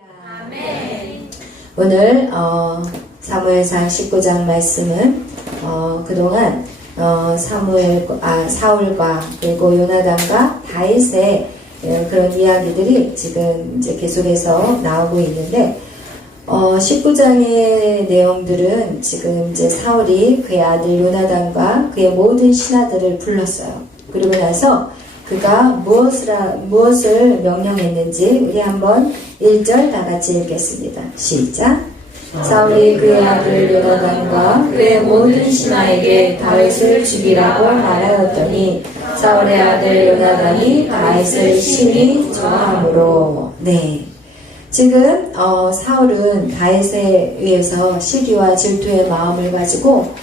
아멘. 오늘 사무엘상 19장 말씀은 그동안 사울과 그리고 요나단과 다윗의 그런 이야기들이 지금 이제 계속해서 나오고 있는데 19장의 내용들은 지금 이제 사울이 그의 아들 요나단과 그의 모든 신하들을 불렀어요. 그리고 나서 그가 무엇을 명령했는지 우리 한번 1절 다 같이 읽겠습니다. 시작. 사울이 그의 아들 요나단과 그의 모든 신하에게 다윗을 죽이라고 말하였더니 사울의 아들 요나단이 다윗을 심히 좋아하므로. 네. 지금 사울은 다윗에 의해서 시기와 질투의 마음을 가지고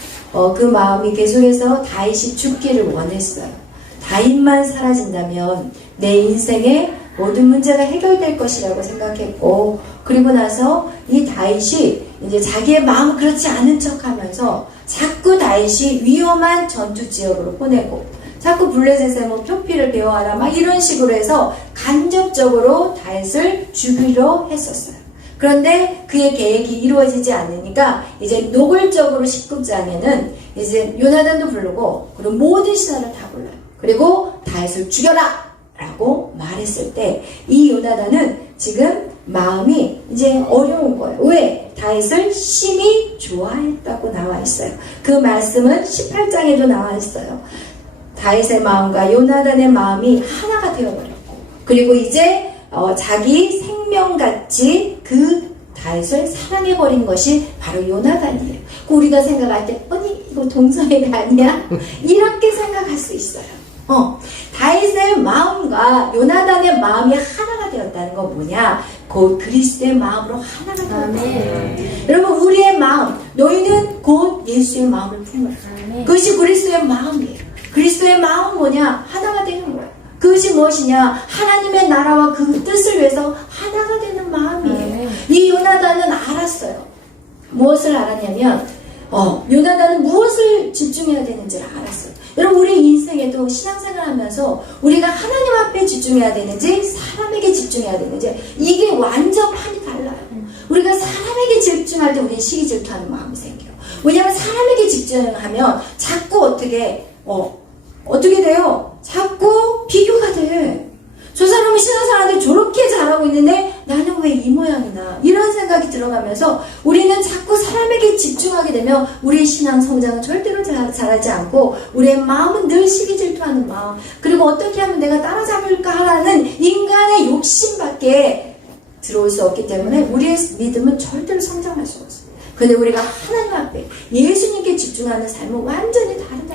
그 마음이 계속해서 다윗이 죽기를 원했어요. 다윗만 사라진다면 내 인생의 모든 문제가 해결될 것이라고 생각했고, 그리고 나서 이 다윗이 이제 자기의 마음 그렇지 않은 척 하면서 자꾸 다윗이 위험한 전투 지역으로 보내고, 자꾸 블레셋에 뭐 표피를 배워하라 막 이런 식으로 해서 간접적으로 다윗을 죽이려 했었어요. 그런데 그의 계획이 이루어지지 않으니까 이제 노골적으로 19장에는 이제 요나단도 부르고 그리고 모든 신하를 다 불러요. 그리고 다윗을 죽여라! 라고 말했을 때 이 요나단은 지금 마음이 이제 어려운 거예요. 왜? 다윗을 심히 좋아했다고 나와 있어요. 그 말씀은 18장에도 나와 있어요. 다윗의 마음과 요나단의 마음이 하나가 되어버렸고, 그리고 이제 자기 생명같이 그 다윗을 사랑해버린 것이 바로 요나단이에요. 우리가 생각할 때 아니 이거 동성애가 아니야? 이렇게 생각할 수 있어요. 다윗의 마음과 요나단의 마음이 하나가 되었다는 건 뭐냐? 곧 그리스도의 마음으로 하나가 되었다는 거예요. 여러분, 우리의 마음, 너희는 곧 예수의 마음을 품으라. 그것이 그리스도의 마음이에요. 그리스도의 마음은 뭐냐? 하나가 되는 거예요. 그것이 무엇이냐? 하나님의 나라와 그 뜻을 위해서 하나가 되는 마음이에요. 이 요나단은 알았어요. 무엇을 알았냐면 요나단은 무엇을 집중해야 되는지를 알았어요. 여러분, 우리 인생에도 신앙생활 하면서 우리가 하나님 앞에 집중해야 되는지 사람에게 집중해야 되는지 이게 완전 판이 달라요. 우리가 사람에게 집중할 때 우리는 시기 질투하는 마음이 생겨요. 왜냐하면 사람에게 집중하면 자꾸 어떻게 돼요? 자꾸 비교가 돼. 저 사람은 신앙생활하는데 저렇게 잘하고 있는데 나는 왜 이 모양이나 이런 생각이 들어가면서 우리는 자꾸 사람에게 집중하게 되면 우리의 신앙 성장은 절대로 잘하지 않고 우리의 마음은 늘 시기 질투하는 마음, 그리고 어떻게 하면 내가 따라잡을까 하라는 인간의 욕심밖에 들어올 수 없기 때문에 우리의 믿음은 절대로 성장할 수 없어요. 근데 우리가 하나님 앞에 예수님께 집중하는 삶은 완전히 다르다.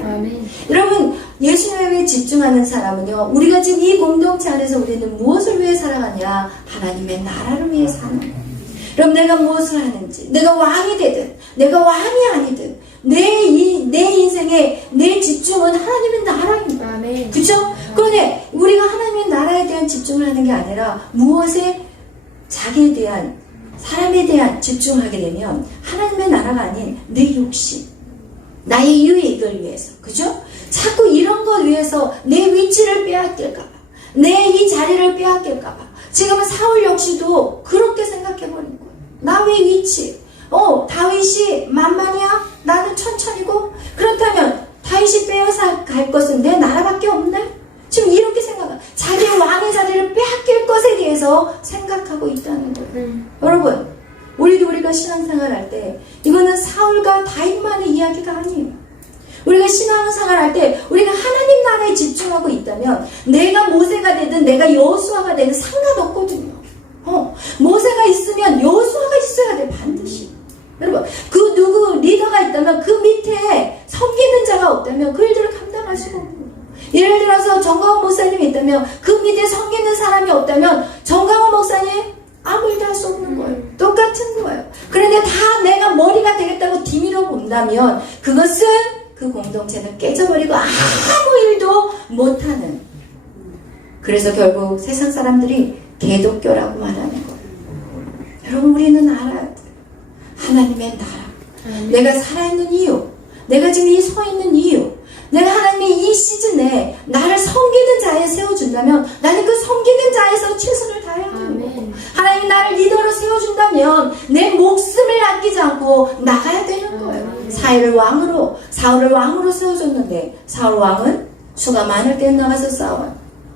여러분, 예수님에 집중하는 사람은요, 우리가 지금 이 공동체 안에서 우리는 무엇을 위해 살아가냐? 하나님의 나라를 위해 사는 거예요. 그럼 내가 무엇을 하는지, 내가 왕이 되든 내가 왕이 아니든 내 인생에 내 집중은 하나님의 나라입니다. 그렇죠? 그런데 우리가 하나님의 나라에 대한 집중을 하는 게 아니라 무엇에 자기에 대한 사람에 대한 집중하게 되면 하나님의 나라가 아닌 내 욕심, 나의 유익을 위해서, 그죠? 자꾸 이런 것 위해서 내 위치를 빼앗길까봐, 내 이 자리를 빼앗길까봐. 지금은 사울 역시도 그렇게 생각해버린 거예요. 나의 위치, 다윗이 만만이야? 나는 천천히고? 그렇다면 다윗이 빼앗아 갈 것은 내 나라밖에 없네? 지금 이렇게 생각해요. 자기 왕의 자리를 빼앗길 것에 대해서 생각하고 있다는 거예요. 여러분, 우리가 신앙생활 할 때 이거는 사울과 다윗만의 이야기가 아니에요. 우리가 신앙생활 할 때 우리가 하나님 나라에 집중하고 있다면 내가 모세가 되든 내가 여호수아가 되든 상관없거든요. 모세가 있으면 여호수아가 있어야 돼, 반드시. 여러분, 그 누구 리더가 있다면 그 밑에 섬기는 자가 없다면 그 일들을 감당할 수가 없는 거예요. 예를 들어서 정강훈 목사님이 있다면 그 밑에 섬기는 사람이 없다면 정강훈 목사님 아무 일도 할 수 없는 거예요. 똑같은 거예요. 그런데 다 내가 머리가 되겠다고 뒤밀어 본다면 그것은 그 공동체는 깨져버리고 아무 일도 못하는, 그래서 결국 세상 사람들이 개독교라고 말하는 거예요. 여러분, 우리는 알아야 돼요. 하나님의 나라, 내가 살아있는 이유, 내가 지금 이 서 있는 이유, 내가 하나님이 이 시즌에 나를 섬기는 자에 세워준다면 나는 그 섬기는 자에서 최선을 다해야 되는 거고, 하나님이 나를 리더로 사울을 왕으로 세워줬는데 사울 왕은 수가 많을 땐 나가서 싸워요.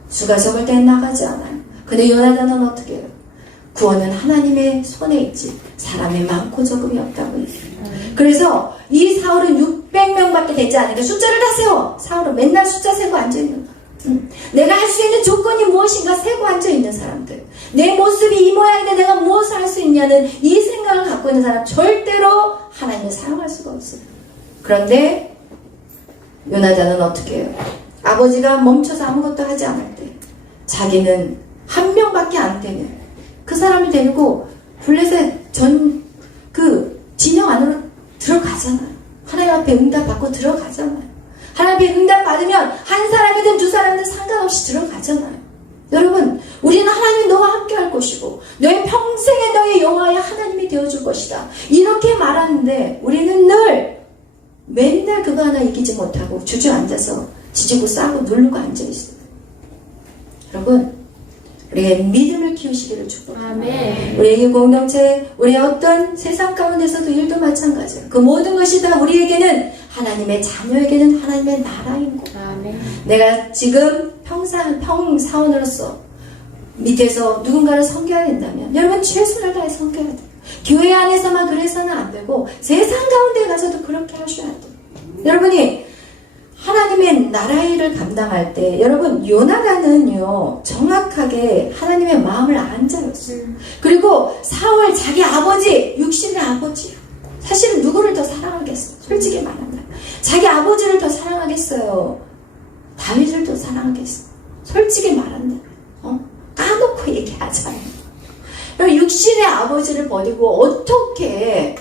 수가 적을 땐 나가지 않아요. 근데 요나단은 어떻게 해요? 구원은 하나님의 손에 있지 사람의 많고 적음이 없다고 얘기해요. 그래서 이 사울은 600명밖에 되지 않으니까 숫자를 다 세워. 사울은 맨날 숫자 세고 앉아있는 거야. 내가 할 수 있는 조건이 무엇인가 세고 앉아있는 사람들. 내 모습이 이 모양인데 내가 무엇을 할 수 있냐는 이 생각을 갖고 있는 사람 절대로 하나님을 사용할 수가 없어요. 그런데 요나단은 어떻게 해요? 아버지가 멈춰서 아무것도 하지 않을 때 자기는 한 명밖에 안 되는 그 사람을 데리고 블레셋 그 진영 안으로 들어가잖아요. 하나님 앞에 응답 받고 들어가잖아요. 하나님 앞에 응답 받으면 한 사람이든 두 사람이든 상관없이 들어가잖아요. 여러분, 우리는 하나님이 너와 함께 할 것이고 너의 평생에 너의 여호와의 하나님이 되어줄 것이다. 이렇게 말하는데 우리는 맨날 그거 하나 이기지 못하고 주저앉아서 지지고 싸고 누르고 앉아있어요. 여러분, 우리의 믿음을 키우시기를 축복합니다. 우리의 공동체, 우리의 어떤 세상 가운데서도 일도 마찬가지예요. 그 모든 것이 다 우리에게는 하나님의 자녀에게는 하나님의 나라인 거. 내가 지금 평사원으로서 밑에서 누군가를 섬겨야 된다면 여러분 최선을 다해 섬겨야 돼요. 교회 안에서만 그래서는 안 되고 세상 가운데 가서도 그렇게 하셔야 돼요. 여러분이 하나님의 나라의 일을 감당할 때 여러분 요나단은요 정확하게 하나님의 마음을 안 자였어요. 그리고 사울 자기 아버지 육신의 아버지요. 사실은 누구를 더 사랑하겠어요? 솔직히 말한다. 자기 아버지를 더 사랑하겠어요? 다윗을 더 사랑하겠어요? 솔직히 말한다. 까놓고 얘기하잖아요. 육신의 아버지를 버리고 어떻게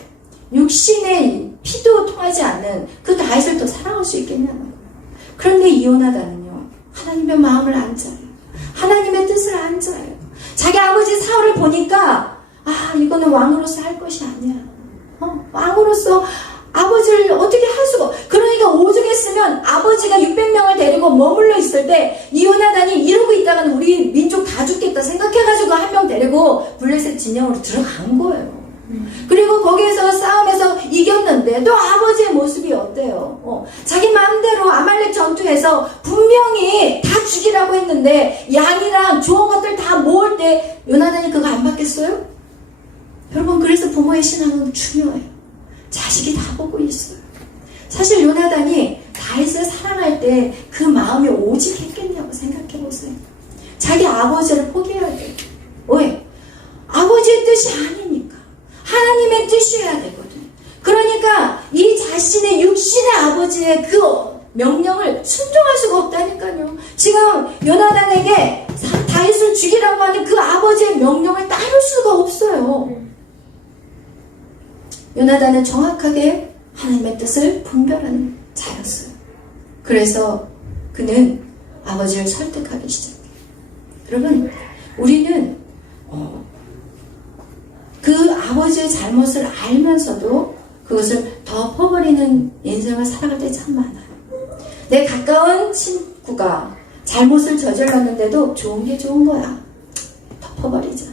육신의 피도 통하지 않는 그 다윗을 더 사랑할 수 있겠냐는 거예요. 그런데 이 요나단은요 하나님의 마음을 안 자요. 하나님의 뜻을 안 자요. 자기 아버지 사울을 보니까 이거는 왕으로서 할 것이 아니야. 왕으로서 아버지를 어떻게 할 수가 그러니까 오죽했으면 아버지가 600명을 데리고 머물러 있을 때 이 요나단이 이러고 있다가는 우리 민족 다 죽겠다 생각해가지고 한 명 데리고 블레셋 진영으로 들어간 거예요. 그리고 거기에서 싸움에서 이겼는데 또 아버지의 모습이 어때요? 자기 마음대로 아말렉 전투에서 분명히 다 죽이라고 했는데 양이랑 좋은 것들 다 모을 때 요나단이 그거 안 받겠어요? 여러분 그래서 부모의 신앙은 중요해요. 자식이 다 보고 있어요. 사실 요나단이 다윗을 사랑할 때 그 마음이 오직했겠냐고 생각해보세요. 자기 아버지를 포기해야 돼요. 왜? 아버지의 뜻이 아니니까. 하나님의 뜻이어야 되거든. 그러니까 이 자신의 육신의 아버지의 그 명령을 순종할 수가 없다니까요. 지금 요나단에게 다윗을 죽이라고 하는 그 아버지의 명령을 따를 수가 없어요. 요나단은 정확하게 하나님의 뜻을 분별하는 자였어요. 그래서 그는 아버지를 설득하기 시작해요. 여러분, 우리는 그 아버지의 잘못을 알면서도 그것을 덮어버리는 인생을 살아갈 때 참 많아요. 내 가까운 친구가 잘못을 저질렀는데도 좋은 게 좋은 거야. 덮어버리자.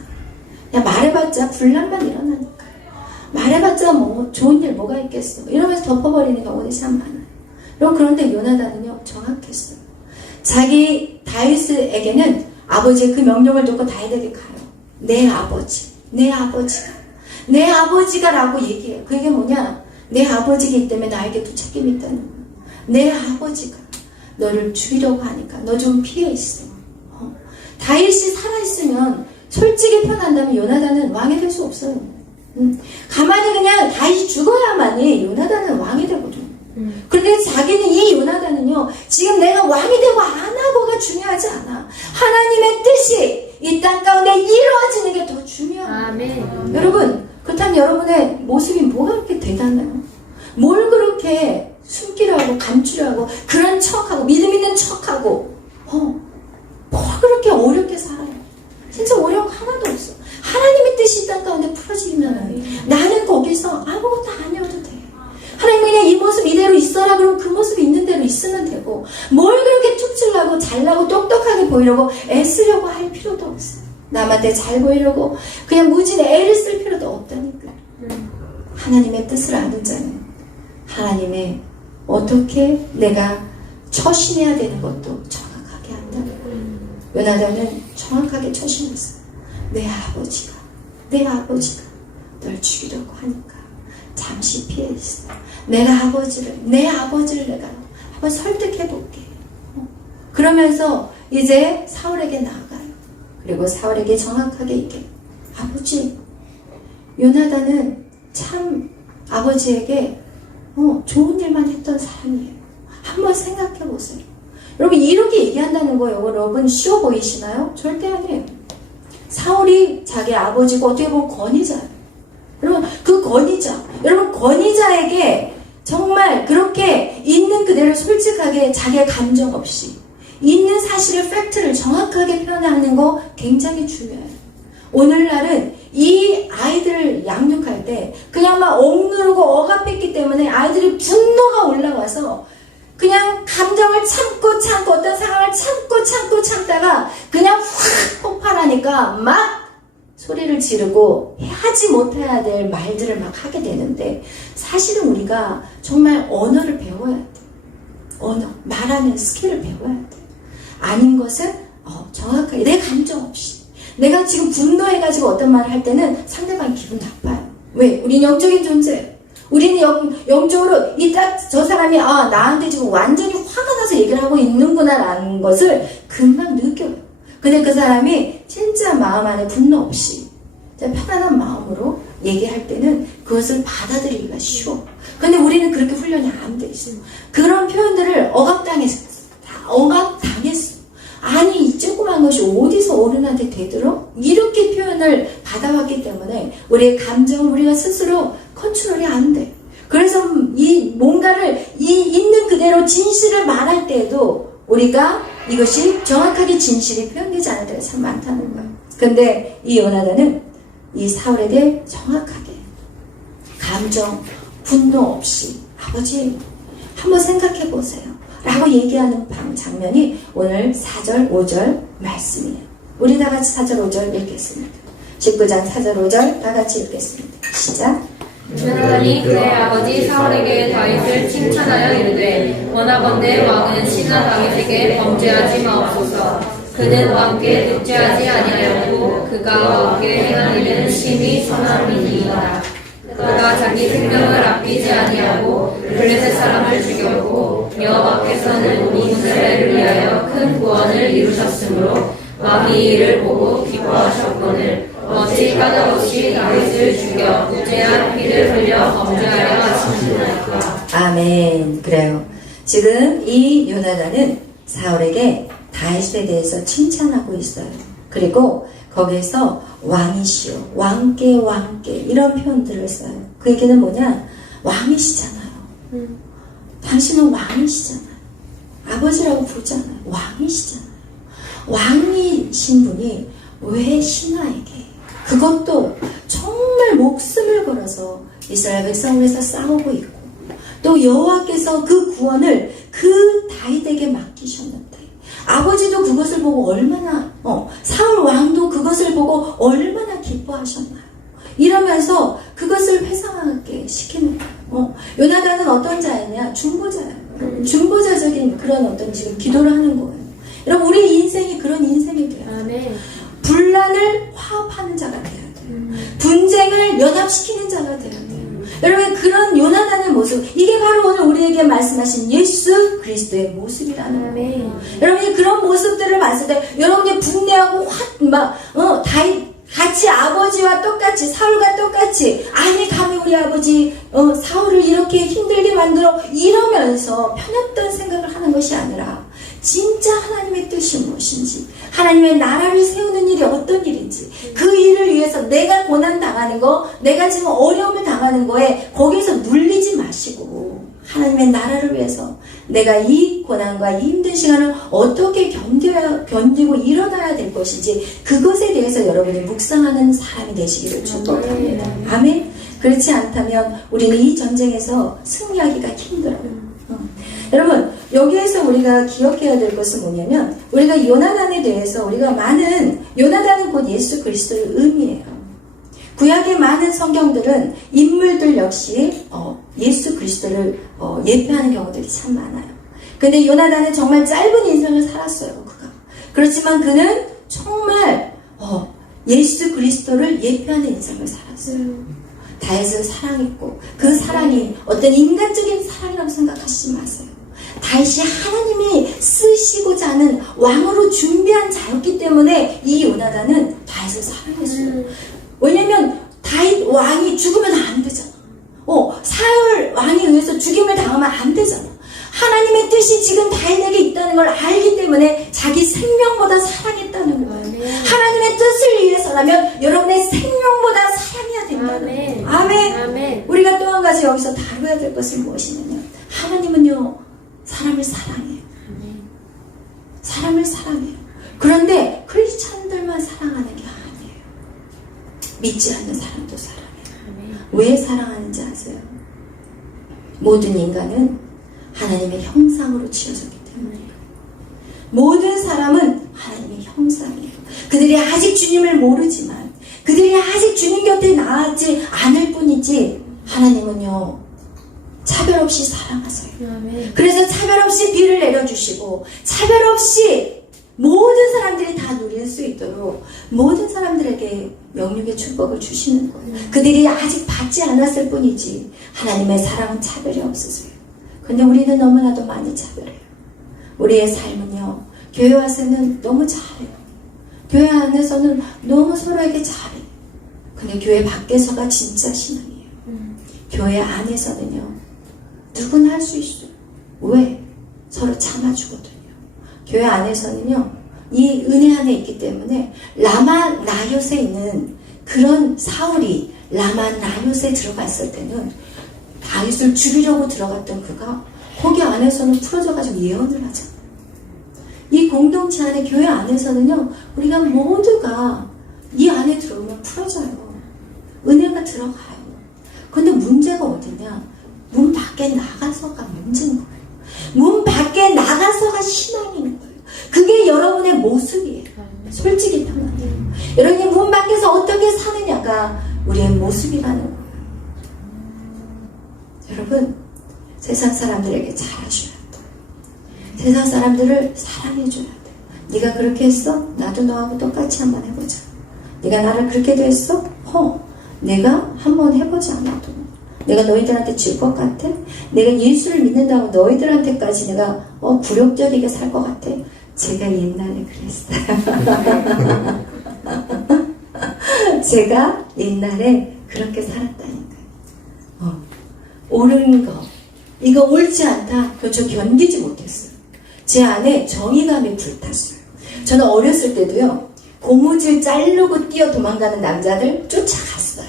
그냥 말해봤자 분란만 일어나니까. 말해봤자 뭐 좋은 일 뭐가 있겠어. 이러면서 덮어버리는 경우가 참 많아요. 그런데 요나단은요 정확했어요. 자기 다윗에게는 아버지의 그 명령을 듣고 다윗에게 가요. 내 아버지가 라고 얘기해요. 그게 뭐냐? 내 아버지이기 때문에 나에게도 책임이 있다는 거예요. 내 아버지가 너를 죽이려고 하니까 너 좀 피해 있어. 다윗이 살아있으면 솔직히 표현한다면 요나단은 왕이 될 수 없어요. 가만히 그냥 다윗이 죽어야만이 요나단은 왕이 되거든. 그런데 자기는 이 요나단은요 지금 내가 왕이 되고 안 하고가 중요하지 않아. 하나님의 뜻이 이 땅 가운데 이루어지는 게 더 중요해요. 아멘. 여러분 그렇다면 여러분의 모습이 뭐가 그렇게 대단해요? 뭘 그렇게 숨기려고 감추려고 그런 척하고 믿음 있는 척하고 뭘 그렇게 어렵게 살아요? 진짜 어려운 거 하나도 없어. 하나님의 뜻이 이 땅 가운데 풀어지면 나는 거기서 아무것도 아니어도 돼. 하나님이 그냥 이 모습 이대로 있어라 그러면 그 모습이 있는 대로 있으면 되고 뭘 그렇게 툭칠라고 잘나고 똑똑하게 보이려고 애쓰려고 할 필요도 없어요. 남한테 잘 보이려고 그냥 무진 애를 쓸 필요도 없다니까. 하나님의 뜻을 아는 자는 하나님의 어떻게 내가 처신해야 되는 것도 정확하게 안다는 거예요. 요나단은 정확하게 처신했어요. 내 아버지가 널 죽이려고 하니까 잠시 피해 있어. 내 아버지를 내가 한번 설득해 볼게. 그러면서 이제 사울에게 나아가요. 그리고 사울에게 정확하게 얘기해요. 아버지, 요나단은 참 아버지에게 좋은 일만 했던 사람이에요. 한번 생각해 보세요. 여러분, 이렇게 얘기한다는 거예요. 여러분, 쉬워 보이시나요? 절대 아니에요. 사울이 자기 아버지고 어떻게 보면 권위자예요. 여러분, 그 권위자에게 정말 그렇게 있는 그대로 솔직하게 자기의 감정 없이 있는 사실을, 팩트를 정확하게 표현하는 거 굉장히 중요해요. 오늘날은 이 아이들을 양육할 때 그냥 막 억누르고 억압했기 때문에 아이들이 분노가 올라와서 그냥 감정을 참고 어떤 상황을 참다가 그냥 확 폭발하니까 막 소리를 지르고 하지 못해야 될 말들을 막 하게 되는데, 사실은 우리가 정말 언어를 배워야 돼. 말하는 스킬을 배워야 돼. 아닌 것은 정확하게 내 감정 없이, 내가 지금 분노해가지고 어떤 말을 할 때는 상대방이 기분 나빠요. 왜? 우리는 영적인 존재예요. 우리는 영적으로 저 사람이 나한테 지금 완전히 화가 나서 얘기를 하고 있는구나 라는 것을 금방 느껴요. 근데 그 사람이 진짜 마음 안에 분노 없이 편안한 마음으로 얘기할 때는 그것을 받아들이기가 쉬워. 근데 우리는 그렇게 훈련이 안 돼 있어요. 그런 표현들을 억압당했어. 아니, 이 조그만 것이 어디서 어른한테 되도록 이렇게 표현을 받아왔기 때문에 우리의 감정을 우리가 스스로 컨트롤이 안 돼. 그래서 뭔가를 있는 그대로 진실을 말할 때에도 우리가 이것이 정확하게 진실이 표현되지 않을 때가 참 많다는 거예요. 근데 이 요나단은 이 사울에게 정확하게 감정, 분노 없이 아버지 한번 생각해 보세요 라고 얘기하는 장면이 오늘 4절, 5절 말씀이에요. 우리 다 같이 4절, 5절 읽겠습니다. 19장 4절, 5절 다 같이 읽겠습니다. 시작. 요나단이 그의 아버지 사울에게 다윗을 칭찬하여 이르되 원하건대 왕은 신하 다윗에게 범죄하지 마옵소서. 그는 왕께 독재하지 아니하였고 그가 왕께 행한 일은 심히 선함이니이다. 그가 자기 생명을 아끼지 아니하고 블레셋 사람을 죽였고 여호와께서는 이스라엘을 위하여 큰 구원을 이루셨으므로 왕이 이를 보고 기뻐하셨거늘 어찌 까닭없이 다윗을 죽여 무죄한 피를 흘려 범죄하여 하시느니까. 아멘. 그래요. 지금 이 요나단은 사울에게 다윗에 대해서 칭찬하고 있어요. 그리고 거기에서 왕이시오, 왕께 이런 표현들을 써요. 그 얘기는 뭐냐? 왕이시잖아요. 당신은 왕이시잖아요. 아버지라고 부르잖아요. 왕이시잖아요. 왕이신 분이 왜 신하에게, 그것도 정말 목숨을 걸어서 이스라엘 백성을 위해서 싸우고 있고 또 여호와께서 그 구원을 그 다윗에게 맡기셨는데 아버지도 그것을 보고 얼마나 사울 왕도 그것을 보고 얼마나 기뻐하셨나요? 이러면서 그것을 회상하게 시키는 거예요. 요나단은 어떤 자였냐? 중보자예요. 중보자적인 그런 어떤 지금 기도를 하는 거예요. 여러분, 우리 인생이 그런 인생이 돼요. 아멘. 분란을 화합하는 자가 돼야 돼요. 분쟁을 연합시키는 자가 돼야 돼요. 여러분, 그런 요나단의 모습, 이게 바로 오늘 우리에게 말씀하신 예수 그리스도의 모습이라는 거예요. 여러분이 그런 모습들을 봤을 때 여러분이 분내하고 다윗 같이 아버지와 똑같이, 사울과 똑같이, 아니 감히 우리 아버지 사울을 이렇게 힘들게 만들어 이러면서 편했던 생각을 하는 것이 아니라 진짜 하나님의 뜻이 무엇인지, 하나님의 나라를 세우는 일이 어떤 일인지, 그 일을 위해서 내가 고난당하는 거, 내가 지금 어려움을 당하는 거에 거기에서 눌리지 마시고 하나님의 나라를 위해서 내가 이 고난과 이 힘든 시간을 어떻게 견디고 일어나야 될 것인지 그것에 대해서 여러분이 묵상하는 사람이 되시기를 축복합니다. 아멘. 그렇지 않다면 우리는 이 전쟁에서 승리하기가 힘들어요. 여러분, 여기에서 우리가 기억해야 될 것은 뭐냐면, 우리가 요나단에 대해서 우리가 많은, 요나단은 곧 예수 그리스도의 의미예요. 구약의 많은 성경들은 인물들 역시 예수 그리스도를 예표하는 경우들이 참 많아요. 근데 요나단은 정말 짧은 인생을 살았어요. 그가. 그렇지만 그는 정말 예수 그리스도를 예표하는 인생을 살았어요. 다윗을 사랑했고 그 사랑이 어떤 인간적인 사랑이라고 생각하시지 마세요. 다윗이 하나님이 쓰시고자 하는 왕으로 준비한 자였기 때문에 이 요나단은 다윗을 사랑했어요. 왜냐면 다윗 왕이 죽으면 안 되잖아. 사울 왕에 의해서 죽임을 당하면 안 되잖아. 하나님의 뜻이 지금 다윗에게 있다는 걸 알기 때문에 자기 생명보다 사랑했다는 거예요. 하나님의 뜻을 위해서라면 여러분의 생명보다 사랑해야 된다는 거예요. 아멘. 우리가 또 한 가지 여기서 다뤄야 될 것은 무엇이냐면 하나님은요 사람을 사랑해요. 사람을 사랑해요. 그런데 크리스찬들만 사랑하는 게 아니에요. 믿지 않는 사람도 사랑해요. 왜 사랑하는지 아세요? 모든 인간은 하나님의 형상으로 지어졌기 때문이에요. 모든 사람은 하나님의 형상이에요. 그들이 아직 주님을 모르지만 그들이 아직 주님 곁에 나아지 않을 뿐이지 하나님은요 차별 없이 사랑하세요. 그래서 차별 없이 비를 내려주시고 차별 없이 모든 사람들이 다 누릴 수 있도록 모든 사람들에게 영육의 축복을 주시는 거예요. 그들이 아직 받지 않았을 뿐이지 하나님의 사랑은 차별이 없으세요. 근데 우리는 너무나도 많이 차별해요. 우리의 삶은요 교회 와서는 너무 잘해요. 교회 안에서는 너무 서로에게 잘해요. 근데 교회 밖에서가 진짜 신앙이에요. 교회 안에서는요 누구나 할 수 있어요. 왜? 서로 참아주거든요. 교회 안에서는요 이 은혜 안에 있기 때문에 라마 나요스에 있는 그런 사울이 라마 나요스에 들어갔을 때는 다윗을 죽이려고 들어갔던 그가 거기 안에서는 풀어져가지고 예언을 하잖아요. 이 공동체 안에 교회 안에서는요 우리가 모두가 이 안에 들어오면 풀어져요. 은혜가 들어가요. 근데 문제가 어디냐? 문 밖에 나가서가 문제인 거예요. 문 밖에 나가서가 신앙인 거예요. 그게 여러분의 모습이에요. 솔직히 편하게. 여러분이 문 밖에서 어떻게 사느냐가 우리의 모습이라는 거예요. 여러분 세상 사람들에게 잘하셔야 돼요. 세상 사람들을 사랑해줘야 돼요. 네가 그렇게 했어? 나도 너하고 똑같이 한번 해보자. 네가 나를 그렇게도 했어? 내가 한번 해보자. 나도 내가 너희들한테 질 것 같아? 내가 예수를 믿는다고 너희들한테까지 내가 굴욕적이게 살 것 같아? 제가 옛날에 그랬어요. 제가 옛날에 그렇게 살았다니까요. 옳은 거 이거 옳지 않다. 그거 저 견디지 못했어요. 제 안에 정의감이 불탔어요. 저는 어렸을 때도요 고무줄 자르고 뛰어 도망가는 남자들 쫓아갔어요.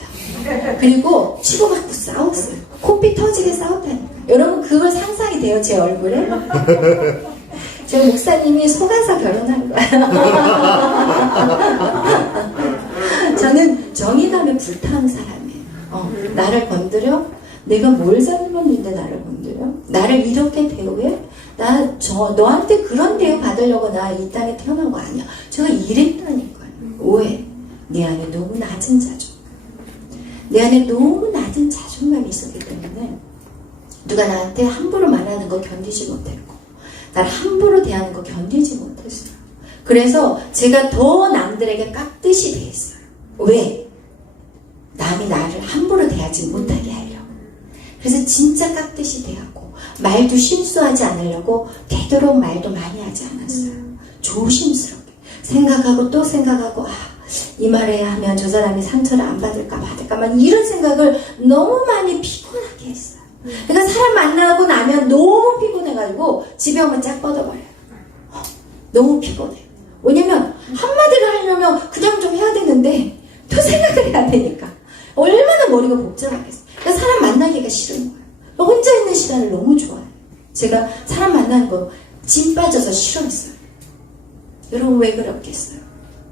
그리고 치고받고 싸웠어요. 코피 터지게 싸웠다니까. 여러분 그걸 상상이 돼요? 제 얼굴에? 저 목사님이 속아서 결혼한 거예요. 저는 정의감에 불타는 사람이에요. 나를 건드려? 내가 뭘 잘못했는데 나를 건드려? 나를 이렇게 대우해? 너한테 그런 대우 받으려고 나 이 땅에 태어난 거 아니야. 제가 이랬다니까요. 왜? 내 안에 너무 낮은 자존감. 내 안에 너무 낮은 자존감이 있었기 때문에 누가 나한테 함부로 말하는 거 견디지 못했고 나를 함부로 대하는 거 견디지 못했어요. 그래서 제가 더 남들에게 깍듯이 대했어요. 왜? 남이 나를 함부로 대하지 못하게 하려고. 그래서 진짜 깍듯이 대하고 말도 실수하지 않으려고 되도록 말도 많이 하지 않았어요. 조심스럽게 생각하고 또 생각하고 이 말을 하면 저 사람이 상처를 안 받을까 막 이런 생각을 너무 많이 피곤하게 했어요. 그러니까 사람 만나고 나면 너무 피곤해가지고 집에 오면 쫙 뻗어버려요. 너무 피곤해요. 왜냐면 한마디를 하려면 그냥 좀 해야 되는데 또 생각을 해야 되니까 얼마나 머리가 복잡하겠어요. 그러니까 사람 만나기가 싫은 거예요. 혼자 있는 시간을 너무 좋아해요. 제가 사람 만나는 거 진 빠져서 싫어했어요. 여러분 왜 그렇겠어요?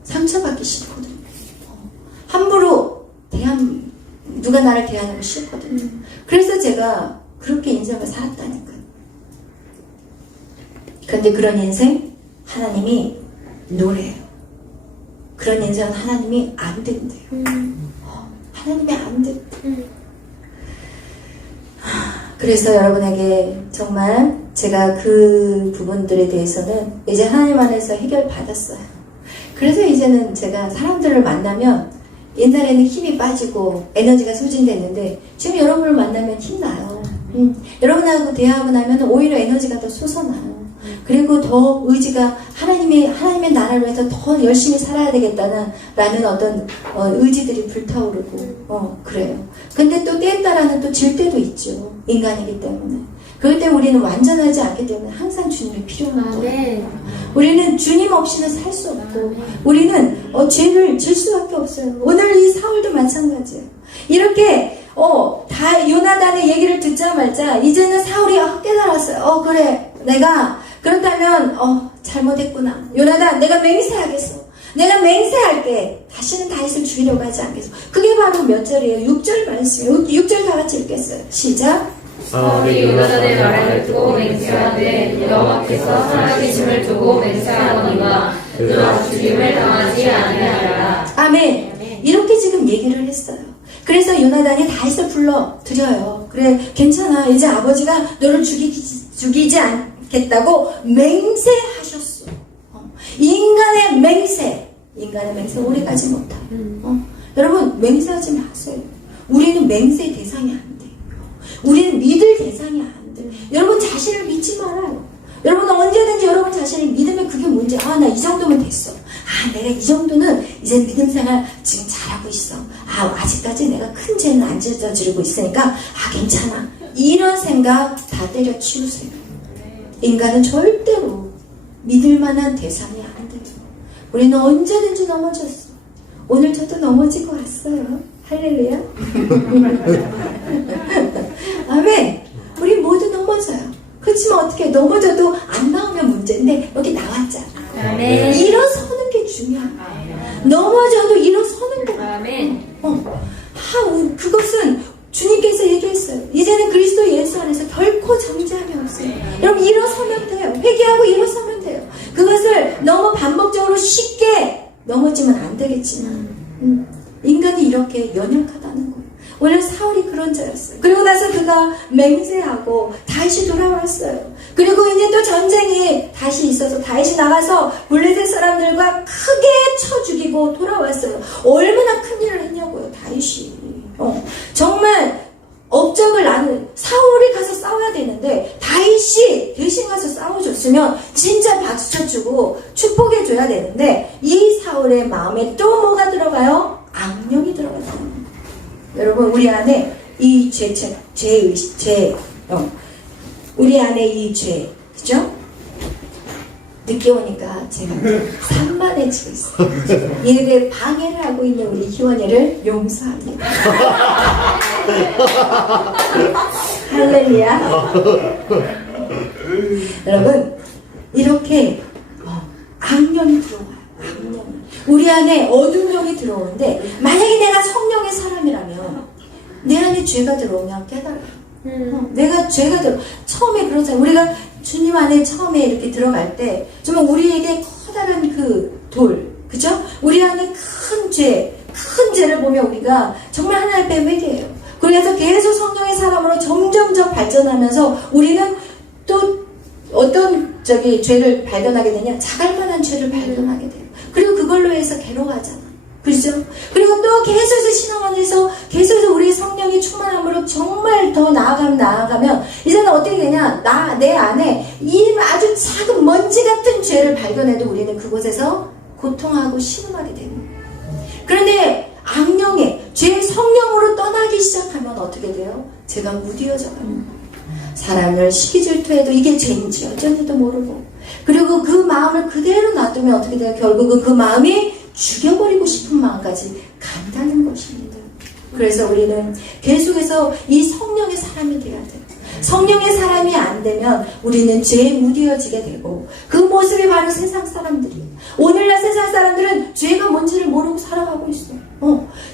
상처받기 싫거든요. 함부로 누가 나를 대하는 거 싫거든요. 그래서 제가 그렇게 인생을 살았다니까요. 그런데 그런 인생 하나님이 노래해요. 그런 인생은 하나님이 안 된대요. 하나님이 안 돼. 그래서 여러분에게 정말 제가 그 부분들에 대해서는 이제 하나님 안에서 해결받았어요. 그래서 이제는 제가 사람들을 만나면 옛날에는 힘이 빠지고 에너지가 소진됐는데 지금 여러분을 만나면 힘나요. 여러분하고 대화하고 나면 오히려 에너지가 더 솟아나요. 그리고 더 의지가 하나님의 나라를 위해서 더 열심히 살아야 되겠다는 라는 어떤 의지들이 불타오르고 그래요. 근데 또 때에 따라는 또 질 때도 있죠. 인간이기 때문에. 그럴 때 우리는 완전하지 않기 때문에 항상 주님이 필요한 거예요. 우리는 주님 없이는 살 수 없고 우리는 죄를 질 수밖에 없어요. 오늘 이 사울도 마찬가지예요. 이렇게 다 요나단의 얘기를 듣자 말자 이제는 사울이 깨달았어요. 그래 내가 그렇다면 잘못했구나. 요나단 내가 맹세하겠어. 내가 맹세할게. 다시는 다윗을 죽이려고 하지 않겠어. 그게 바로 몇 절이에요? 6절 말씀이에요. 6절 다 같이 읽겠어요. 시작. 사울이 요나단의 말을 듣고 맹세하되 여호와께서 살아계심을 두고 맹세하거니와 그가 죽임을 당하지 아니하리라. 아멘. 이렇게 지금 얘기를 했어요. 그래서 요나단이 다윗을 불러 드려요. 그래 괜찮아. 이제 아버지가 너를 죽이지 않겠다고 맹세하셨어. 인간의 맹세 오래가지 못해요. 여러분 맹세하지 마세요. 우리는 맹세 대상이 안 돼요. 우리는 믿을 대상이 안 돼요. 여러분 자신을 믿지 말아요. 여러분 언제든지 여러분 자신을 믿으면 그게 문제. 나 이 정도면 됐어. 내가 이 정도는 이제 믿음 생활 지금 잘하고 있어. 아직까지 내가 큰 죄는 안 저지르고 있으니까 괜찮아. 이런 생각 다 때려치우세요. 인간은 절대로 믿을 만한 대상이 안 돼요. 우리는 언제든지 넘어졌어. 오늘 저도 넘어지고 왔어요. 할렐루야. 아멘. 우리 모두 넘어져요. 그렇지만 어떻게 넘어져도 안 나오면 문제인데 여기 나왔잖아. 아멘. 일어서는 게 중요해요. 넘어져도 일어서는 거. 아멘. 그것은 주님께서 얘기했어요. 이제는 그리스도 예수 안에서 결코 정죄함이 없어요. 여러분 일어서면 돼요. 회개하고 일어서면 돼요. 그것을 너무 반복적으로 쉽게 넘어지면 안 되겠지만 인간이 이렇게 연약하다는 거예요. 원래 사울이 그런 자였어요. 그리고 나서 그가 맹세하고 다시 돌아왔어요. 그리고 이제 또 전쟁이 다시 있어서 다시 나가서 블레셋 사람들과 크게 쳐 죽이고 돌아왔어요. 얼마나 큰 일을 했냐고요, 다윗이. 정말 업적을 나는 사울이 가서 싸워야 되는데 다윗이 대신 가서 싸워줬으면 진짜 박수 쳐주고 축복해줘야 되는데 이 사울의 마음에 또 뭐가 들어가요? 악령이 들어가요. 여러분 우리 안에 이 우리 안에 이 죄, 그죠? 늦게 오니까 제가 산만해지고 있어요. 얘네들 방해를 하고 있는 우리 희원이를 용서합니다. 할렐루야. 여러분 이렇게 악령이 들어와요. 악령이. 우리 안에 어두운 영이 들어오는데 만약에 내가 성령의 사람이라면 내 안에 죄가 들어오면 깨달아요. 내가 죄가 처음에 그렇잖아요. 우리가 주님 안에 처음에 이렇게 들어갈 때 정말 우리에게 커다란 그 돌, 그죠? 우리 안에 큰 죄를 보면 우리가 정말 하나님 앞에 회개해요. 그래서 계속 성령의 사람으로 점점점 발전하면서 우리는 또 어떤 죄를 발견하게 되냐? 자갈만한 죄를 발견하게 돼요. 그리고 그걸로 해서 괴로워하잖아. 그렇죠? 그리고 또 계속해서 신앙 안에서 계속해서 우리 성령이 충만함으로 정말 더 나아가면 이제는 어떻게 되냐? 내 안에 이 아주 작은 먼지 같은 죄를 발견해도 우리는 그곳에서 고통하고 신음하게 됩니다. 그런데 악령의 죄의 성령으로 떠나기 시작하면 어떻게 돼요? 죄가 무디어져 가요. 사람을 시기 질투해도 이게 죄인지 어쩐지도 모르고 그리고 그 마음을 그대로 놔두면 어떻게 돼요? 결국은 그 마음이 죽여버리고 싶은 마음까지 간다는 것입니다. 그래서 우리는 계속해서 이 성령의 사람이 돼야 돼요. 성령의 사람이 안 되면 우리는 죄에 무디어지게 되고 그 모습이 바로 세상 사람들이에요. 오늘날 세상 사람들은 죄가 뭔지를 모르고 살아가고 있어요.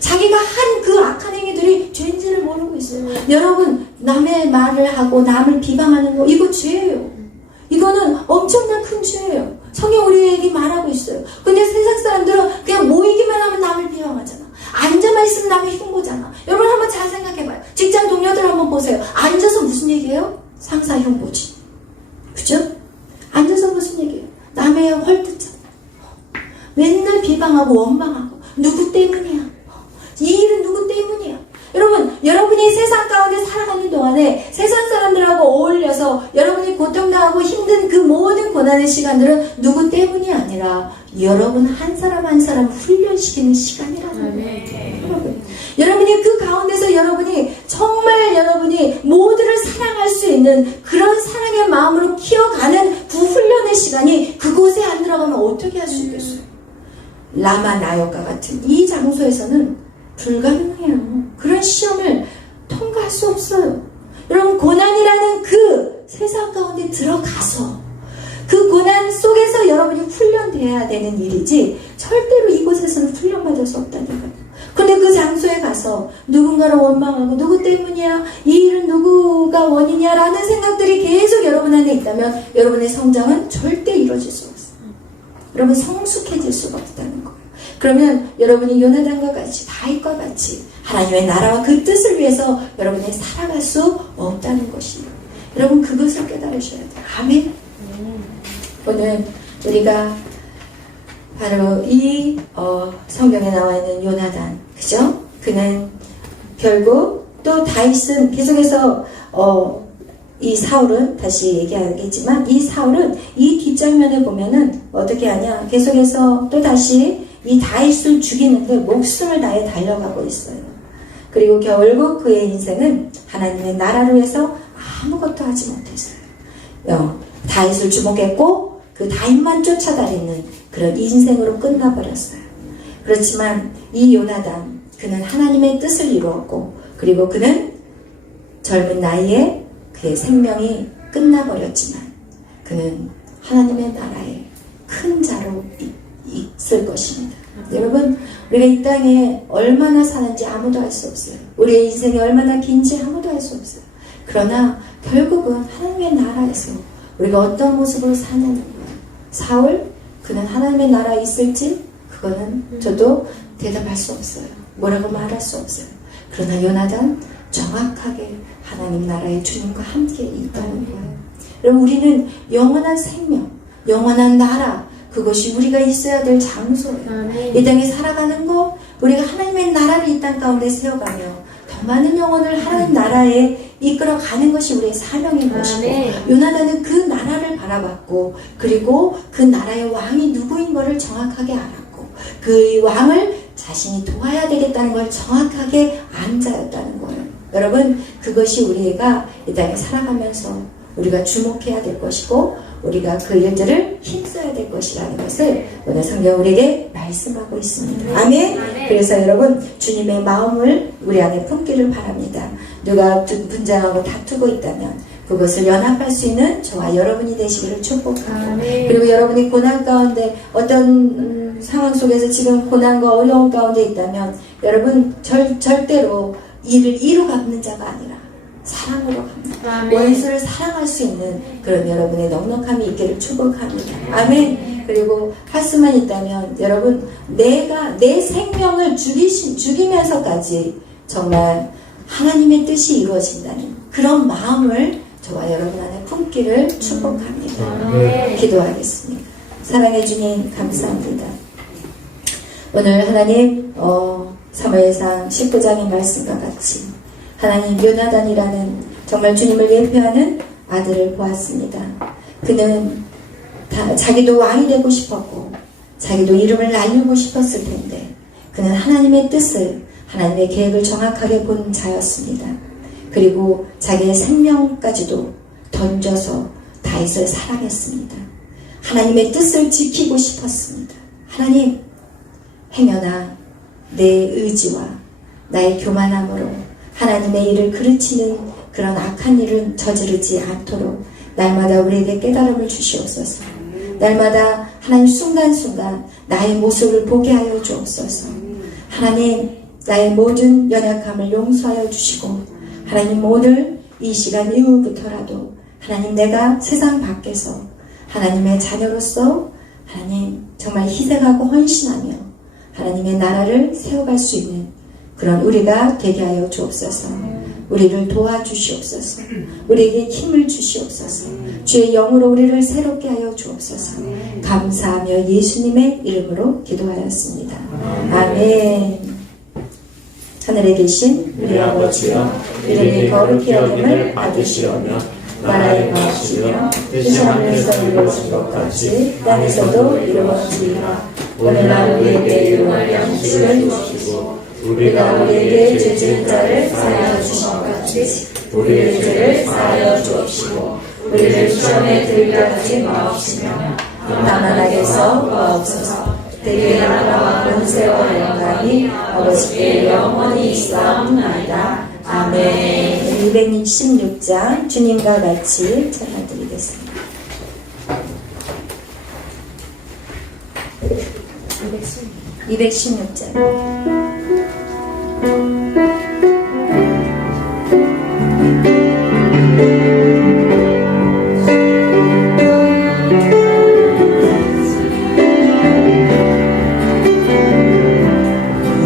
자기가 한 그 악한 행위들이 죄인지를 모르고 있어요. 여러분 남의 말을 하고 남을 비방하는 거 이거 죄예요. 이거는 엄청난 큰 죄예요. 성경 우리에게 말하고 있어요. 근데 세상 사람들은 그냥 모이기만 하면 남을 비방하잖아. 앉아만 있으면 남의 흉보잖아. 누구 때문이야? 이 일은 누구 때문이야? 여러분, 여러분이 세상 가운데 살아가는 동안에 세상 사람들하고 어울려서 여러분이 고통당하고 힘든 그 모든 고난의 시간들은 누구 때문이 아니라 여러분 한 사람 한 사람 훈련시키는 시간이라는 거예요. 여러분, 여러분이 그 가운데서 여러분이 정말 여러분이 모두를 사랑할 수 있는 그런 사랑의 마음으로 키워가는 그 훈련의 시간이 그곳에 안 들어가면 어떻게 할 수 있겠어요? 라마 나역과 같은 이 장소에서는 불가능해요. 그런 시험을 통과할 수 없어요. 여러분, 고난이라는 그 세상 가운데 들어가서 그 고난 속에서 여러분이 훈련돼야 되는 일이지 절대로 이곳에서는 훈련받을 수 없다니까요. 근데 그 장소에 가서 누군가를 원망하고 누구 때문이야? 이 일은 누구가 원인이야? 라는 생각들이 계속 여러분 안에 있다면 여러분의 성장은 절대 이루어질 수 없어요. 여러분 성숙해질 수가 없다는 거예요. 그러면 여러분이 요나단과 같이 다윗과 같이 하나님의 나라와 그 뜻을 위해서 여러분이 살아갈 수 없다는 것입니다. 여러분 그것을 깨달으셔야 돼요. 아멘. 오늘 우리가 바로 이 성경에 나와 있는 요나단, 그죠? 그는 결국 또 다윗은 계속해서 이 사울은 다시 얘기하겠지만 이 사울은 이 뒷장면에 보면은 어떻게 하냐? 계속해서 또 다시 이 다윗을 죽이는데 목숨을 다해 달려가고 있어요. 그리고 결국 그의 인생은 하나님의 나라를 위해서 아무것도 하지 못했어요. 다윗을 주목했고 그 다윗만 쫓아다니는 그런 인생으로 끝나버렸어요. 그렇지만 이 요나단, 그는 하나님의 뜻을 이루었고 그리고 그는 젊은 나이에 그의 생명이 끝나버렸지만 그는 하나님의 나라의 큰 자로 있을 것입니다. 여러분, 우리가 이 땅에 얼마나 사는지 아무도 알 수 없어요. 우리의 인생이 얼마나 긴지 아무도 알 수 없어요. 그러나 결국은 하나님의 나라에서 우리가 어떤 모습으로 사냐는 거예요. 사울, 그는 하나님의 나라에 있을지 그거는 저도 대답할 수 없어요. 뭐라고 말할 수 없어요. 그러나 요나단 정확하게 하나님 나라의 주님과 함께 있다는 거예요. 여러분, 우리는 영원한 생명, 영원한 나라, 그것이 우리가 있어야 될 장소예요. 이 땅에 살아가는 것, 우리가 하나님의 나라를 이 땅 가운데 세워가며 더 많은 영혼을 하나님 나라에 이끌어가는 것이 우리의 사명인 것이고, 요나단은 그 나라를 바라봤고 그리고 그 나라의 왕이 누구인 것을 정확하게 알았고 그 왕을 자신이 도와야 되겠다는 걸 정확하게 안 자였다는 거예요. 여러분, 그것이 우리가 이 땅에 살아가면서 우리가 주목해야 될 것이고 우리가 그 일들을 힘써야 될 것이라는 것을 오늘 성경 우리에게 말씀하고 있습니다. 아멘. 그래서 여러분, 주님의 마음을 우리 안에 품기를 바랍니다. 누가 분쟁하고 다투고 있다면 그것을 연합할 수 있는 저와 여러분이 되시기를 축복하고, 그리고 여러분이 고난 가운데 어떤 상황 속에서 지금 고난과 어려움 가운데 있다면 여러분 절대로 이를 이루갚는 자가 아니라 사랑으로 갑니다. 원수를 사랑할 수 있는 그런 여러분의 넉넉함이 있기를 축복합니다. 아멘. 그리고 할 수만 있다면 여러분, 내가 내 생명을 죽이면서까지 정말 하나님의 뜻이 이루어진다는 그런 마음을 저와 여러분 안에 품기를 축복합니다. 기도하겠습니다. 사랑해 주님 감사합니다. 오늘 하나님 사무엘상 19장의 말씀과 같이 하나님 요나단이라는 정말 주님을 예표하는 아들을 보았습니다. 그는 자기도 왕이 되고 싶었고 자기도 이름을 날리고 싶었을 텐데 그는 하나님의 뜻을, 하나님의 계획을 정확하게 본 자였습니다. 그리고 자기의 생명까지도 던져서 다윗을 사랑했습니다. 하나님의 뜻을 지키고 싶었습니다. 하나님, 행여나 내 의지와 나의 교만함으로 하나님의 일을 그르치는 그런 악한 일은 저지르지 않도록 날마다 우리에게 깨달음을 주시옵소서. 날마다 하나님 순간순간 나의 모습을 보게 하여 주옵소서. 하나님, 나의 모든 연약함을 용서하여 주시고 하나님, 오늘 이 시간 이후부터라도 하나님, 내가 세상 밖에서 하나님의 자녀로서 하나님 정말 희생하고 헌신하며 하나님의 나라를 세워갈 수 있는 그런 우리가 되게 하여 주옵소서. 우리를 도와주시옵소서. 우리에게 힘을 주시옵소서. 주의 영으로 우리를 새롭게 하여 주옵소서. 감사하며 예수님의 이름으로 기도하였습니다. 아멘. 하늘에 계신 우리 아버지여, 이름이 거룩히 여김을 받으시오며 나라의 마시며 뜻이 하늘에서 이루어진 것 같이 땅에서도 이루어지리라. 오늘날 우리에게 일용할 양식을 주시고 우리가 우리에게 죄 지은 자를 사하여 주신 것 같이 우리의 죄를 사하여 주옵시고 우리를 시험에 들게 하지 마옵시며 다만 악에서 구하옵소서. 대개 나라와 권세와 영광이 아버지께 영원히 있사옵나이다. 아멘. 216장 주님과 같이 찬양드리겠습니다. 216장.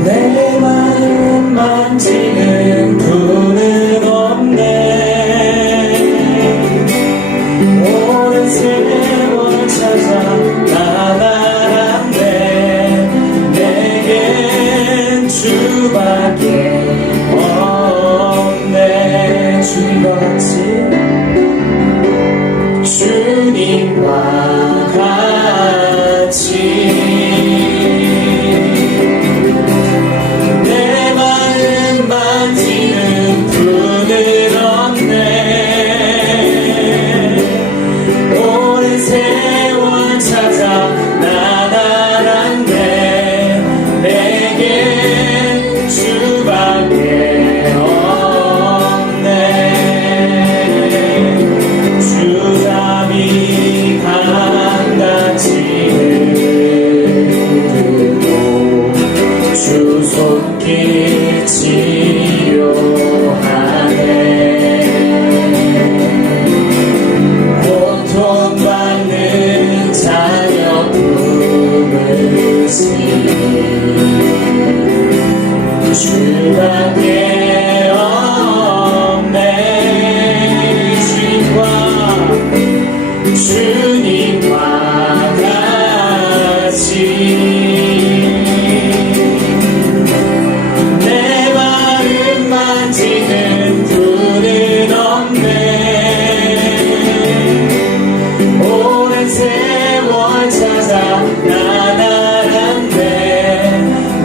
내 마음 만지는 분은 없네. 오랜 세월 찾아 나아갔네. 내겐 주밖에 없네. 주님과 같이 주님과 같이 만지는 분은 없네. 오랜 세월 찾아 나아갔네. 내게 주밖에 없네. 주 잠이 강같이 흐르고 주 손길 치료하네. 고통받는 자녀 품으시니 주밖에 없네. 주님과 같이 만지는 분은 없네. 오랜 세월 찾아 나아갔네.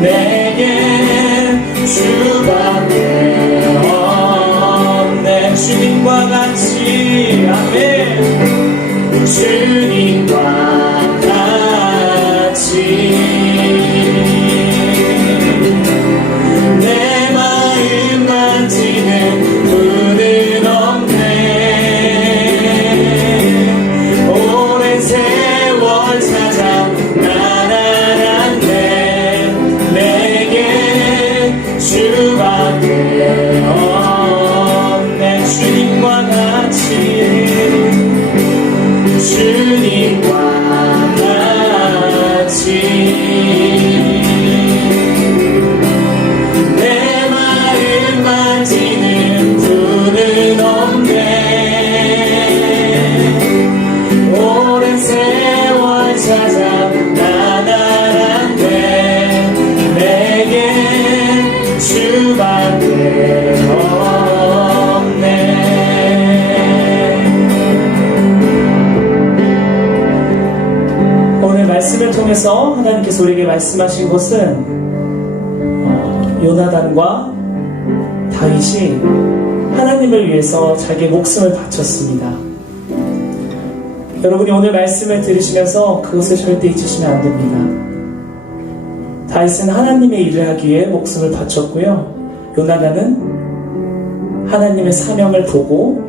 내게 주밖에 없네. 주님과 같이 아멘. 주님과 같이 만지는 분은 없네. 오랜 세월 찾아 나아갔네. 내게 주밖에 없네. 주님과 같이 주님과 같이 만지는 분은 없네. 오랜 세월 찾아 나아갔네. 내게 주밖에 없네. 오늘 말씀을 통해서 하나님께서 우리에게 말씀하신 것은 요나단과 다윗이 하나님을 위해서 자기의 목숨을 바쳤습니다. 여러분이 오늘 말씀을 들으시면서 그것을 절대 잊으시면 안 됩니다. 다윗은 하나님의 일을 하기 위해 목숨을 바쳤고요. 요나단은 하나님의 사명을 보고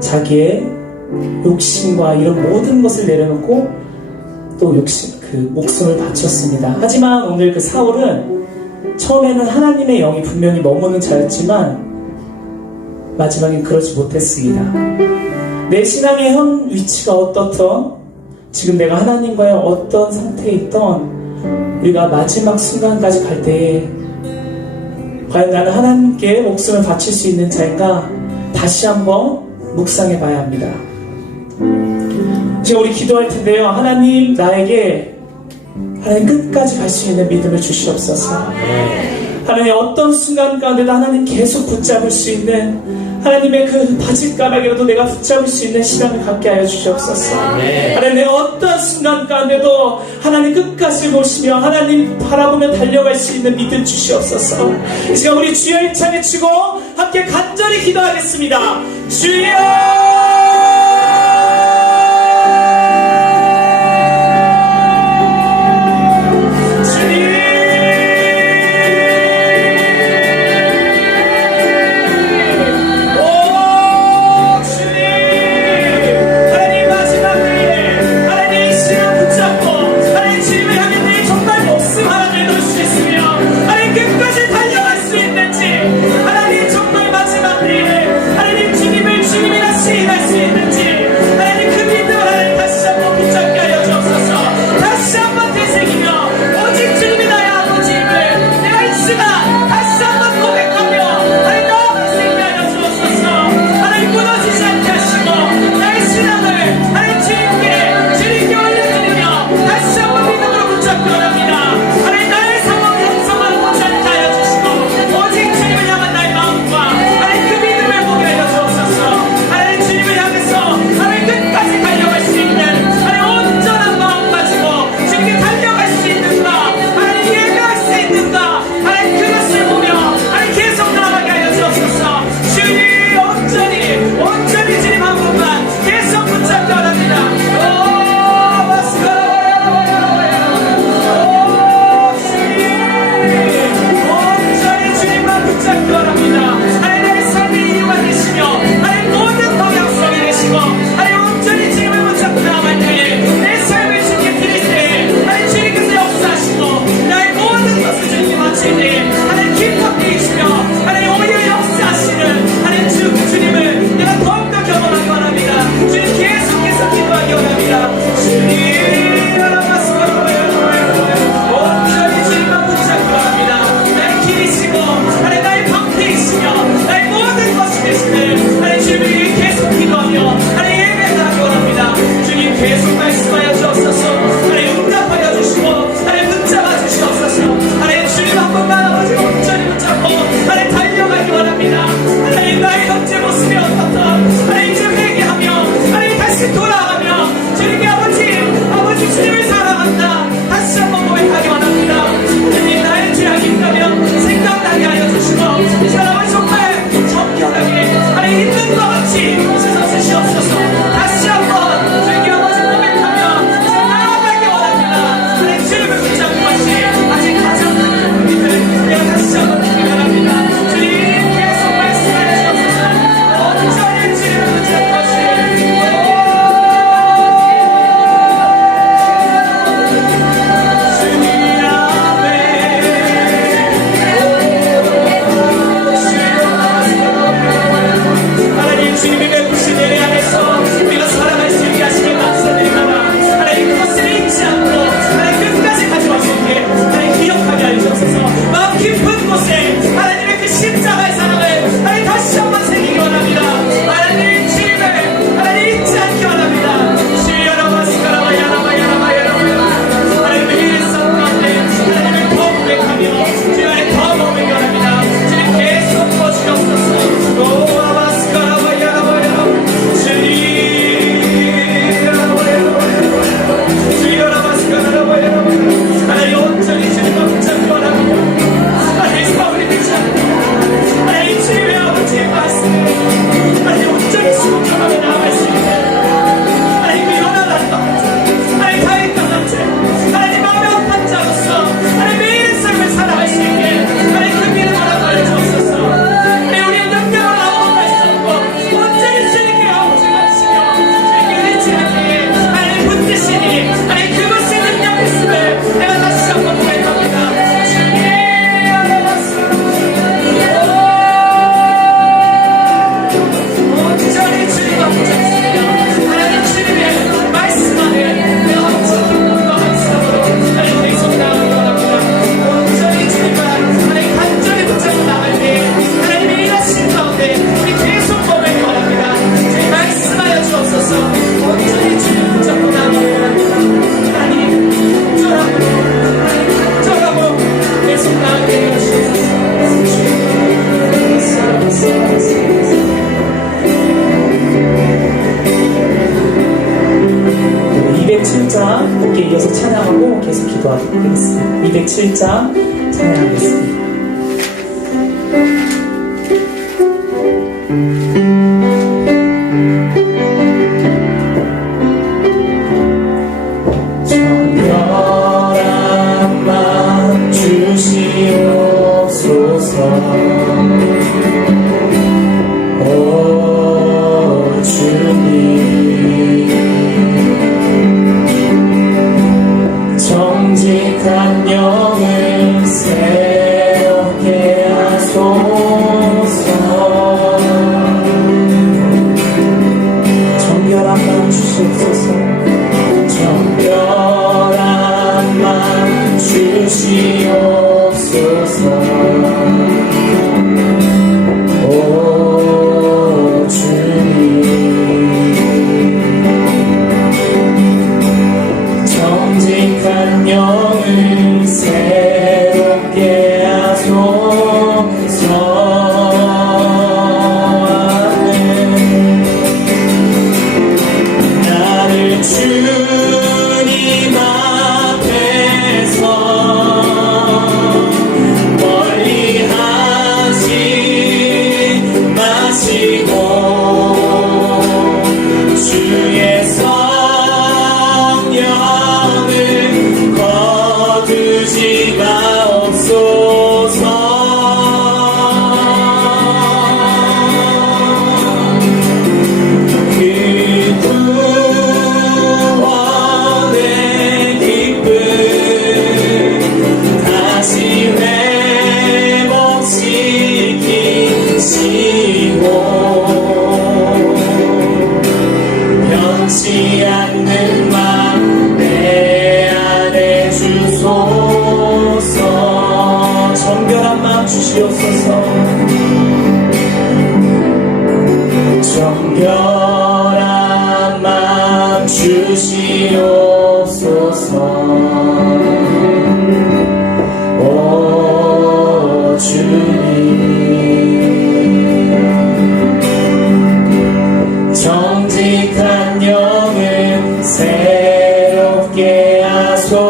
자기의 욕심과 이런 모든 것을 내려놓고 또 목숨을 바쳤습니다. 하지만 오늘 그 사울은 처음에는 하나님의 영이 분명히 머무는 자였지만 마지막엔 그러지 못했습니다. 내 신앙의 현 위치가 어떻던 지금 내가 하나님과의 어떤 상태에 있던 우리가 마지막 순간까지 갈 때에 과연 나는 하나님께 목숨을 바칠 수 있는 자인가? 다시 한번 묵상해 봐야 합니다. 이제 우리 기도할 텐데요. 하나님, 나에게 하나님 끝까지 갈 수 있는 믿음을 주시옵소서. 하나님, 어떤 순간 가운데도 하나님 계속 붙잡을 수 있는 하나님의 그 바짓가락이라도 내가 붙잡을 수 있는 시간을 갖게 하여 주시옵소서. 하나님, 내가 어떤 순간 가운데도 하나님 끝까지 보시며 하나님 바라보며 달려갈 수 있는 믿음 주시옵소서. 이 시간 우리 주여 힘차게 치고 함께 간절히 기도하겠습니다. 주여! 주님을 주님이라 시 신명기 7장 찬양하겠습니다. 정결한 맘 주시옵소서. 오 주님, 정직한 영을 새롭게 하소서. 정결한 맘 주시옵소서. 정결한 맘 주시옵소서. 오 주님, 정직한 영을 새롭게 하소서. 나를 주님 앞에서 멀리 하지 마시고 주의 성령을 거두지 마옵소서. 그 구원의 기쁨 다시 회복시키시고 변치 않는 맘 내 안에 주소서. 정결한 마음 주시옵소서. 정결한 마음 주시옵소서. 오 주님, 정직한 영을 새롭게 하소서.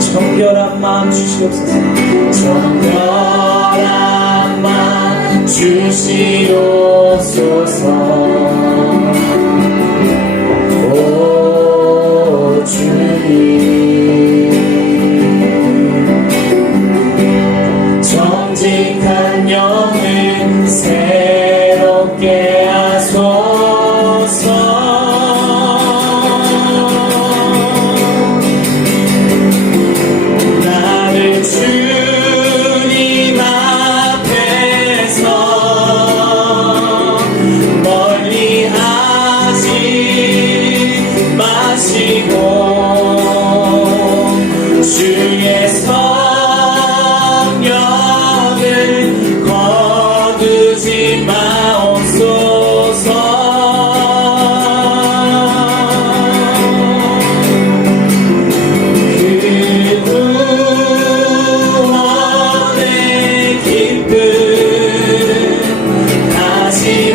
정결한 마음 주시옵소서. 정결한 마음 주시옵소서. 오 주님, 정직한 영을 새롭게 하소서. 나를 주님 앞에서 멀리 하지 마시고 주의 성령을 거두지 마옵소서. 그 구원의 기쁨 다시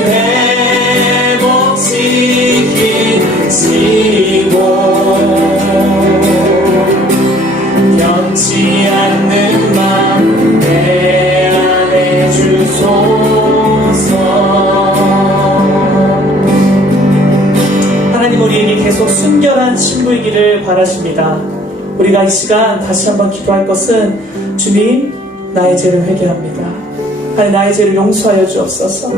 회복시키시고 변치 않는 맘 내 안에 주소서. 하나님 우리에게 계속 순결한 친구이기를 바라십니다. 우리가 이 시간 다시 한번 기도할 것은 주님 나의 죄를 회개합니다. 하나님 나의 죄를 용서하여 주옵소서.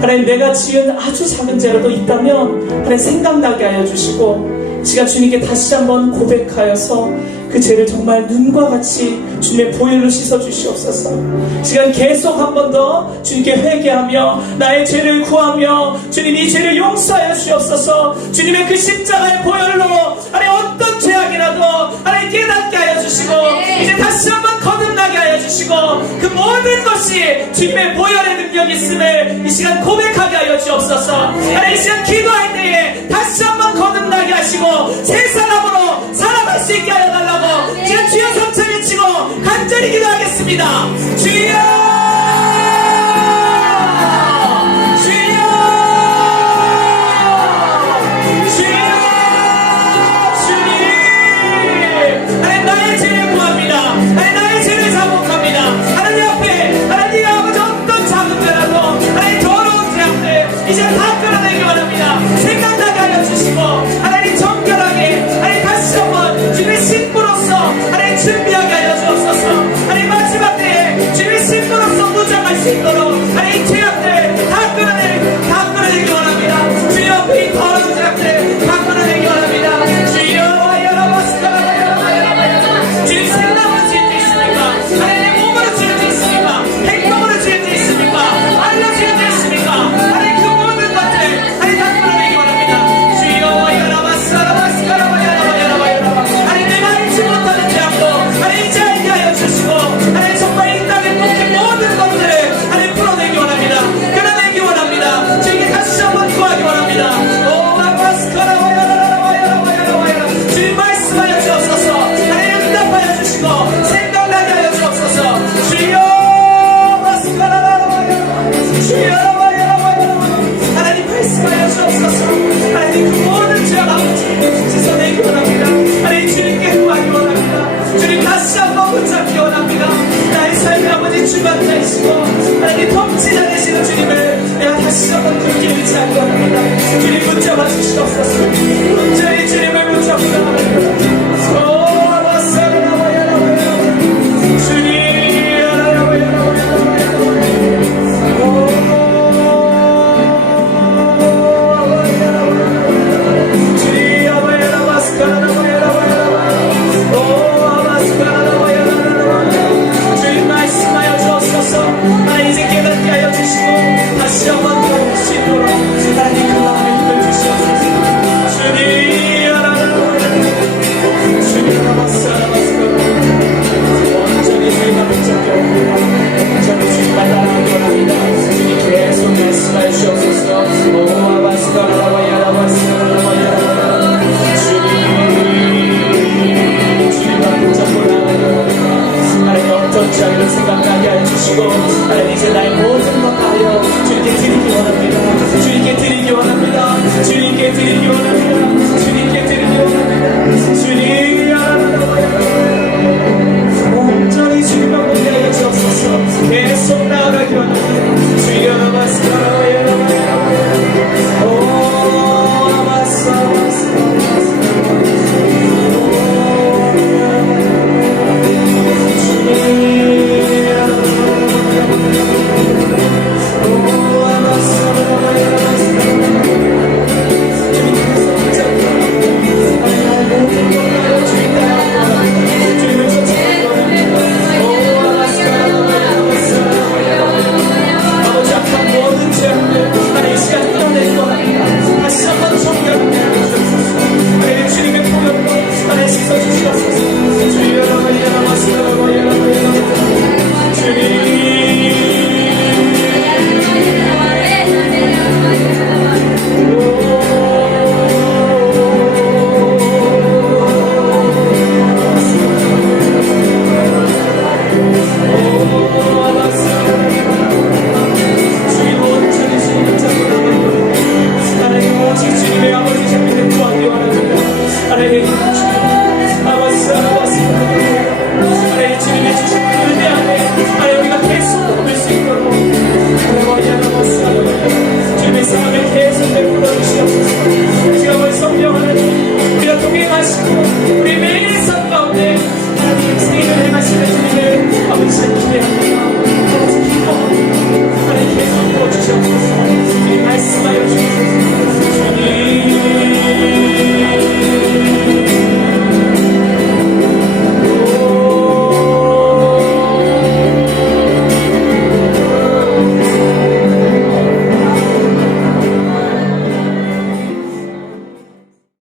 하나님 내가 지은 아주 작은 죄라도 있다면 하나님 생각나게 하여 주시고 이 시간 주님께 다시 한번 고백하여서 그 죄를 정말 눈과 같이 주님의 보혈로 씻어 주시옵소서. 이 시간 계속 한 번 더 주님께 회개하며 나의 죄를 구하며 주님 이 죄를 용서하여 주옵소서. 주님의 그 십자가의 보혈로 하나님 어떤 죄악이라도 하나님 깨닫게 하여 주시고 이제 다시 한번 거듭나게 하여 주시고 그 모든 것이 주님의 보혈의 능력이 있음을 이 시간 고백하게 하여 주옵소서. 하나님 이 시간 기도할 때에 다시 한번 거듭나게 하시고 새 사람으로 살아갈 수 있게 하여 달라고 제가 주여 삼천 외치고 간절히 기도하겠습니다. 주여 주여 주여 신부로서 하나님 준비하게 하여 주옵소서. 하나님 마지막 때에 주님의 신부로서 무장할 수 있도록 하나님 죄악들 다 끌어내기 원합니다. 주여 이 더러운 죄악들 다 끌어내기 원합니다. 주여 주님 생각으로 지을 때 있습니까? 하나님 몸으로 지을 때 있습니까? 행동으로 지을 때 있습니까? 말로 지을 때 있습니까? 하나님 그 모든 것들 하나님 다 끌어내기 원합니다. 주여 하나님 내가 알지 못하는 죄악도 하나님 이제 알게 하여 주시고 하나님 정말 이 땅에 묻힌 모든 것들을 하나님 풀어내기 원합니다. 끌어내기 원합니다. 주님께 다시 한번 구하기 원합니다. 주님 말씀하여 주옵소서. 하나님 응답하여 주시고 생각나게 하여 주옵소서. 주여 하나님 말씀하여 주옵소서. 하나님 그 모든 죄악 아버지 씻어내기 원합니다. 하나님 주님께 구하기 원합니다. 주님 다시 한번 붙잡기 원합니다. 나의 삶의 아버지 주관자이시고 하나님 통치자 되시는 주님을 내가 다시 한번 굳게 의지하기 원합니다. 주님 붙잡아 주시옵소서. 저희 주님을 붙잡으라 합니다. 주님 말씀하여 주옵소서. 나 이제 깨닫게 하여 주시고 다시 한번 들어볼 수 있도록 하나님 그 마음에 힘을 주시옵소서. 주님 온전히 주님만 붙잡게 온전히 주님만 따라가기 원합니다. 주님 계속 말씀하여 주옵소서. 주님만 붙잡고 나가기 하나님 어떤 자리를 생각나게 하여 주시고 하나님 이제 나의 모든 것 다하여 주님께 드리기 원합니다. 주님께 드리기 원합니다. 주님께 드리기 원합니다. 주님께 드리기 원합니다. 주님 온전히 주님만 보게 하여 주옵소서. 계속 나아가기 원합니다. 주여 주님의 삶을 계속 내버려 주시옵소서. 지금은 성령 하나님 우리가 동행하시고